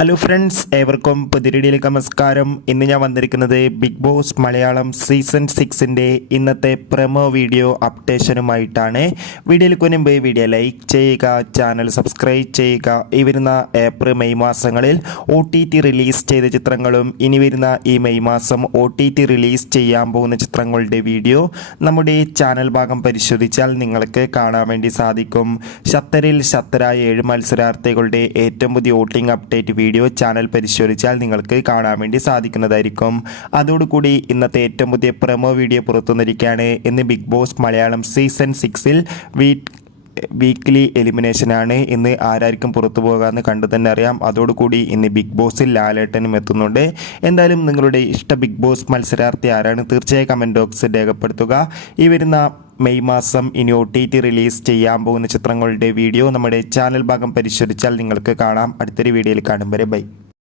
Hello friends, ഏവർക്കും പുതിയ വീഡിയോയിലേക്ക് നമസ്കാരം. ഇന്ന് ഞാൻ വന്നിരിക്കുന്നത് ബിഗ് ബോസ് മലയാളം സീസൺ 6ൻ്റെ ഇന്നത്തെ പ്രൊമോ വീഡിയോ അപ്ഡേഷനുമായിട്ടാണ്. വീഡിയോയിലേക്ക് മുൻപ് വീഡിയോ ലൈക്ക് ചെയ്യുക, ചാനൽ സബ്സ്ക്രൈബ് ചെയ്യുക. ഈ വരുന്ന ഏപ്രിൽ മെയ് മാസങ്ങളിൽ OTT റിലീസ് ചെയ്ത ചിത്രങ്ങളും ഇനി വരുന്ന ഈ മെയ് മാസം OTT റിലീസ് ചെയ്യാൻ പോകുന്ന ചിത്രങ്ങളുടെ വീഡിയോ നമ്മുടെ ചാനൽ ഭാഗം പരിശോധിച്ചാൽ നിങ്ങൾക്ക് കാണാൻ വേണ്ടി സാധിക്കും. ശക്തരിൽ ശക്തരായ 7 മത്സരാർത്ഥികളുടെ ഏറ്റവും പുതിയ വോട്ടിംഗ് അപ്ഡേറ്റ് വീഡിയോ ചാനൽ പരിശോധിച്ചാൽ നിങ്ങൾക്ക് കാണാൻ വേണ്ടി സാധിക്കുന്നതായിരിക്കും. അതോടുകൂടി ഇന്നത്തെ ഏറ്റവും പുതിയ പ്രൊമോ വീഡിയോ പുറത്തുവന്നിരിക്കുകയാണ്. ഇന്ന് ബിഗ് ബോസ് മലയാളം സീസൺ 6ൽ വീക്ക്ലി എലിമിനേഷനാണ്. ഇന്ന് ആരായിരിക്കും പുറത്തു പോകാമെന്ന് കണ്ടു തന്നെ അറിയാം. അതോടുകൂടി ഇന്ന് ബിഗ് ബോസിൽ ലാലേട്ടനും എത്തുന്നുണ്ട്. എന്തായാലും നിങ്ങളുടെ ഇഷ്ട ബിഗ് ബോസ് മത്സരാർത്ഥി ആരാണ്? തീർച്ചയായും കമൻറ്റ് ബോക്സിൽ രേഖപ്പെടുത്തുക. ഈ വരുന്ന മെയ് മാസം ഇനി OTT റിലീസ് ചെയ്യാൻ പോകുന്ന ചിത്രങ്ങളുടെ വീഡിയോ നമ്മുടെ ചാനൽ ഭാഗം പരിശോധിച്ചാൽ നിങ്ങൾക്ക് കാണാം. അടുത്തൊരു വീഡിയോയിൽ കാണും വരെ ബൈ.